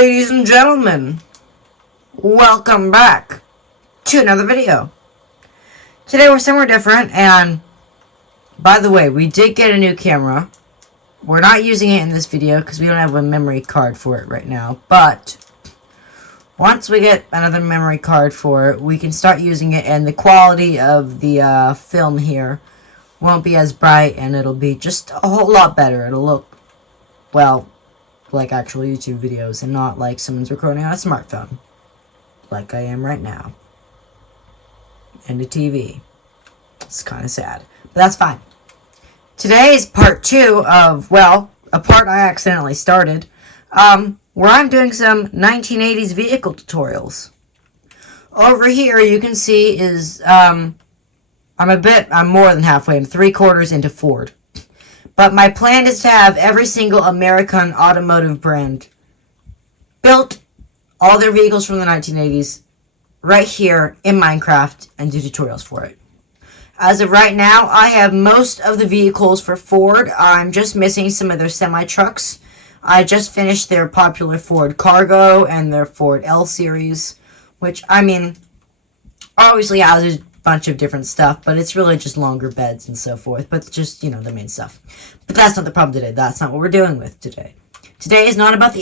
Ladies and gentlemen, welcome back to another video. Today we're somewhere different, and by the way, we did get a new camera. We're not using it in this video because we don't have a memory card for it right now, but once we get another memory card for it, we can start using it, and the quality of the film here won't be as bright, and it'll be just a whole lot better. It'll look, well, like actual YouTube videos and not like someone's recording on a smartphone like I am right now and a TV. It's kind of sad, but that's fine. Today is part 2 of, well, a part I accidentally started, where I'm doing some 1980s vehicle tutorials. Over here you can see is I'm more than halfway. I'm 3/4 into Ford. But my plan is to have every single American automotive brand built, all their vehicles from the 1980s, right here in Minecraft, and do tutorials for it. As of right now, I have most of the vehicles for Ford. I'm just missing some of their semi-trucks. I just finished their popular Ford Cargo and their Ford L Series, which, I mean, obviously has a bunch of different stuff, but it's really just longer beds and so forth, but just, you know, the main stuff. But that's not the problem today. That's not what we're doing with today. Today is not about the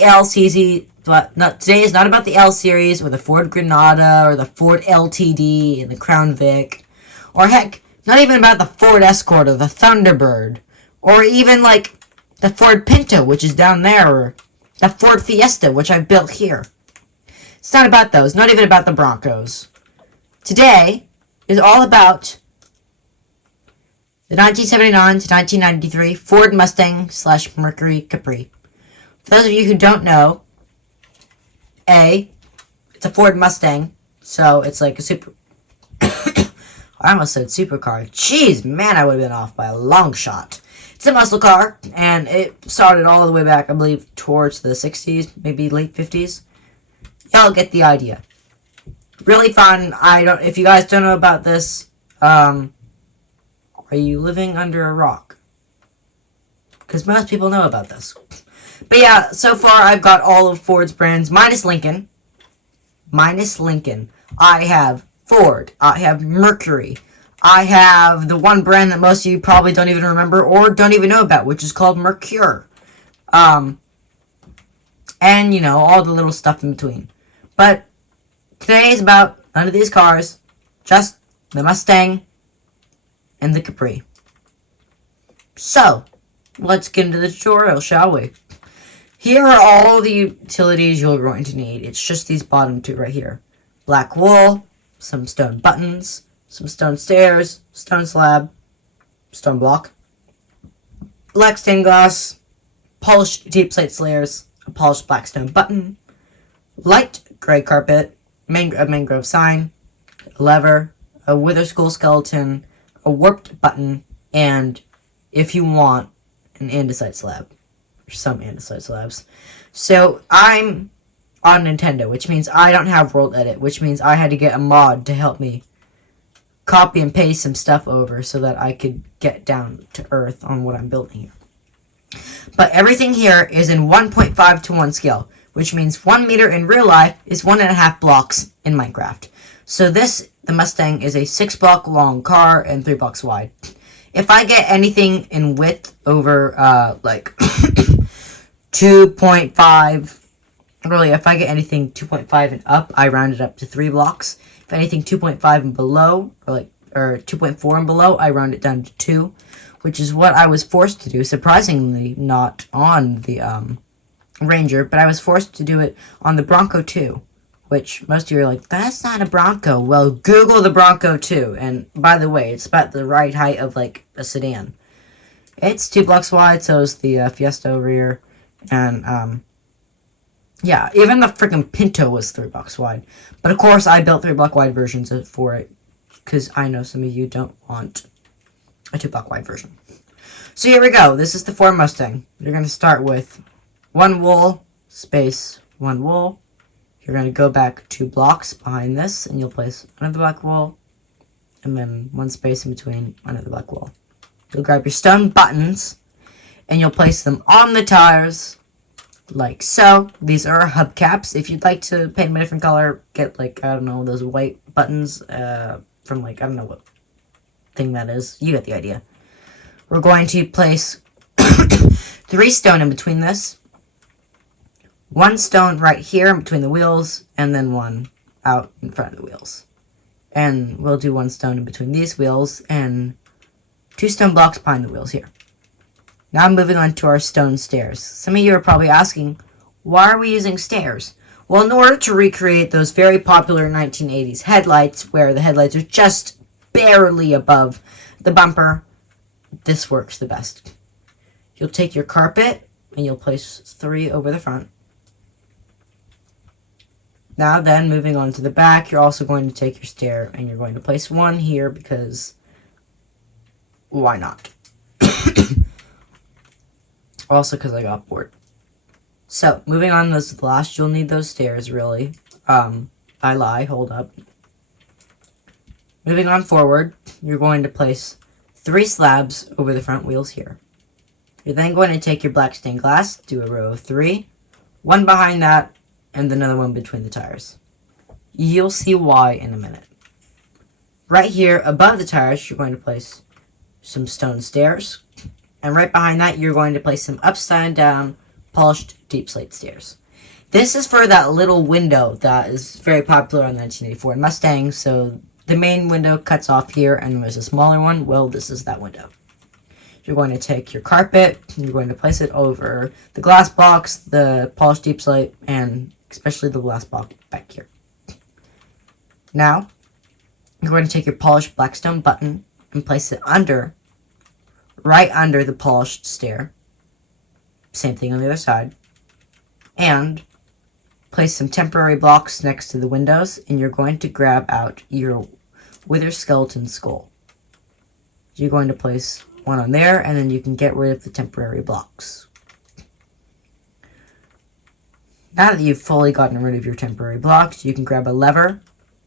today is not about the L Series or the Ford Granada or the Ford LTD and the Crown Vic, or heck, not even about the Ford Escort or the Thunderbird, or even like the Ford Pinto, which is down there, or the Ford Fiesta, which I built here. It's not about those, not even about the Broncos. Today is all about the 1979 to 1993 Ford Mustang / Mercury Capri. For those of you who don't know, it's a Ford Mustang, so it's like a super... I almost said supercar. Jeez, man, I would have been off by a long shot. It's a muscle car, and it started all the way back, I believe, towards the 60s, maybe late 50s. Y'all get the idea. Really fun. If you guys don't know about this, are you living under a rock? Because most people know about this. But yeah, so far I've got all of Ford's brands, minus Lincoln. I have Ford. I have Mercury. I have the one brand that most of you probably don't even remember or don't even know about, which is called Mercury. And, you know, all the little stuff in between. But today is about none of these cars, just the Mustang and the Capri. So, let's get into the tutorial, shall we? Here are all the utilities you're going to need. It's just these bottom two right here. Black wool, some stone buttons, some stone stairs, stone slab, stone block, black stained glass, polished deep slate layers, a polished black stone button, light gray carpet, a mangrove sign, a lever, a wither skull skeleton, a warped button, and, if you want, an andesite slab. Or some andesite slabs. So, I'm on Nintendo, which means I don't have World Edit, which means I had to get a mod to help me copy and paste some stuff over so that I could get down to earth on what I'm building here. But everything here is in 1.5 to 1 scale, which means 1 meter in real life is 1.5 blocks in Minecraft. So the Mustang is a 6-block long car and 3 blocks wide. If I get anything in width over, like, 2.5, really, if I get anything 2.5 and up, I round it up to 3 blocks. If anything 2.5 and below, or 2.4 and below, I round it down to 2, which is what I was forced to do, surprisingly not on the, Ranger, but I was forced to do it on the Bronco 2, which most of you are like, that's not a Bronco. Well, Google the Bronco 2, and by the way, it's about the right height of, like, a sedan. It's 2 blocks wide, so is the Fiesta over here, and, yeah, even the freaking Pinto was 3 blocks wide, but of course, I built 3 block wide versions for it, because I know some of you don't want a 2 block wide version. So here we go, this is the Ford Mustang. You're going to start with 1 wool, space, 1 wool. You're going to go back 2 blocks behind this, and you'll place another black wool, and then 1 space in between another black wool. You'll grab your stone buttons, and you'll place them on the tires, like so. These are hubcaps. If you'd like to paint them a different color, get like, I don't know, those white buttons from like, I don't know what thing that is. You get the idea. We're going to place 3 stone in between this. 1 stone right here in between the wheels, and then 1 out in front of the wheels. And we'll do 1 stone in between these wheels, and 2 stone blocks behind the wheels here. Now moving on to our stone stairs. Some of you are probably asking, why are we using stairs? Well, in order to recreate those very popular 1980s headlights, where the headlights are just barely above the bumper, this works the best. You'll take your carpet, and you'll place 3 over the front. Now then, moving on to the back, you're also going to take your stair, and you're going to place 1 here, because why not? Also because I got bored. So, moving on, those to the last, you'll need those stairs, really. I lie, hold up. Moving on forward, you're going to place 3 slabs over the front wheels here. You're then going to take your black stained glass, do a row of 3, 1 behind that, and another 1 between the tires. You'll see why in a minute. Right here, above the tires, you're going to place some stone stairs. And right behind that, you're going to place some upside down, polished deep slate stairs. This is for that little window that is very popular on the 1984 Mustang. So the main window cuts off here, and there's a smaller one. Well, this is that window. You're going to take your carpet, and you're going to place it over the glass box, the polished deep slate, and especially the glass box back here. Now, you're going to take your polished blackstone button and place it right under the polished stair. Same thing on the other side. And place some temporary blocks next to the windows, and you're going to grab out your wither skeleton skull. You're going to place 1 on there, and then you can get rid of the temporary blocks. Now that you've fully gotten rid of your temporary blocks, you can grab a lever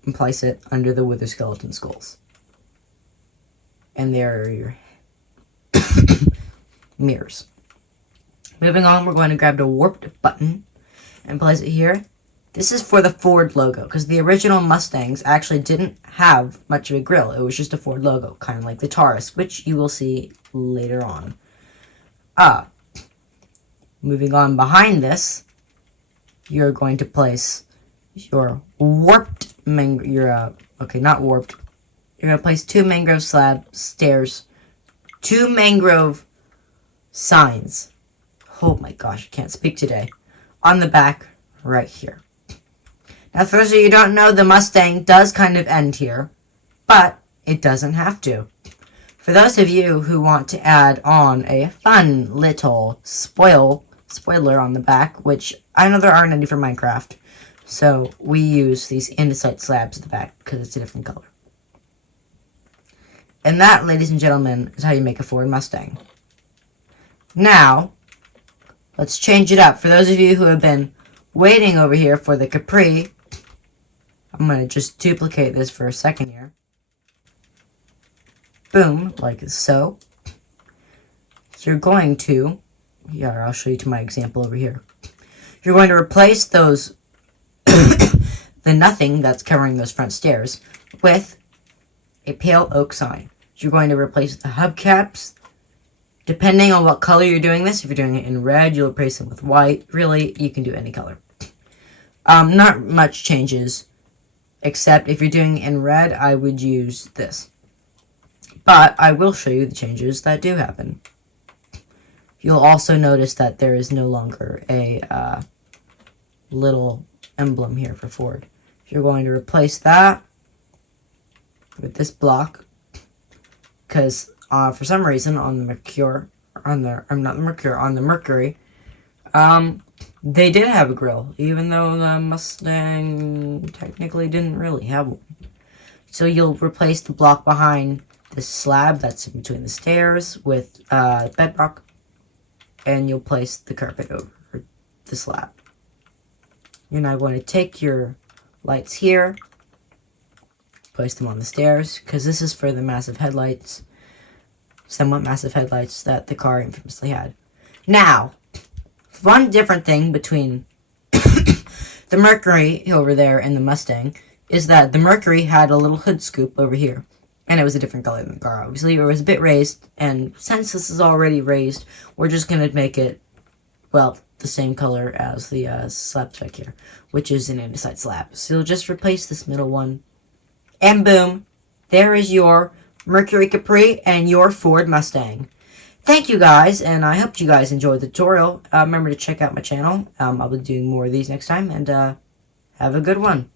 and place it under the wither skeleton skulls. And there are your mirrors. Moving on, we're going to grab the warped button and place it here. This is for the Ford logo, because the original Mustangs actually didn't have much of a grille. It was just a Ford logo, kind of like the Taurus, which you will see later on. Moving on behind this, you're going to place your warped not warped. You're going to place 2 mangrove stairs, 2 mangrove signs. Oh my gosh, I can't speak today. On the back, right here. Now, for those of you who don't know, the Mustang does kind of end here, but it doesn't have to. For those of you who want to add on a fun little spoiler on the back, which I know there aren't any for Minecraft, so we use these andesite slabs at the back because it's a different color. And that, ladies and gentlemen, is how you make a Ford Mustang. Now, let's change it up. For those of you who have been waiting over here for the Capri, I'm going to just duplicate this for a second here. Boom, like so. You're going to, I'll show you to my example over here. You're going to replace those, the nothing that's covering those front stairs, with a pale oak sign. You're going to replace the hubcaps. Depending on what color you're doing this, if you're doing it in red, you'll replace them with white. Really, you can do any color. Not much changes, except if you're doing it in red, I would use this. But I will show you the changes that do happen. You'll also notice that there is no longer a little emblem here for Ford. You're going to replace that with this block, because for some reason on the Mercury, they did have a grille, even though the Mustang technically didn't really have one. So you'll replace the block behind the slab that's in between the stairs with bedrock, and you'll place the carpet over the slab. You're now going to take your lights here, place them on the stairs, because this is for the massive headlights, somewhat massive headlights that the car infamously had. Now, one different thing between the Mercury over there and the Mustang is that the Mercury had a little hood scoop over here. And it was a different color than the car, obviously. It was a bit raised. And since this is already raised, we're just going to make it, well, the same color as the slab spec here, which is an andesite slab. So you'll just replace this middle one. And boom, there is your Mercury Capri and your Ford Mustang. Thank you guys, and I hope you guys enjoyed the tutorial. Remember to check out my channel. I'll be doing more of these next time, and have a good one.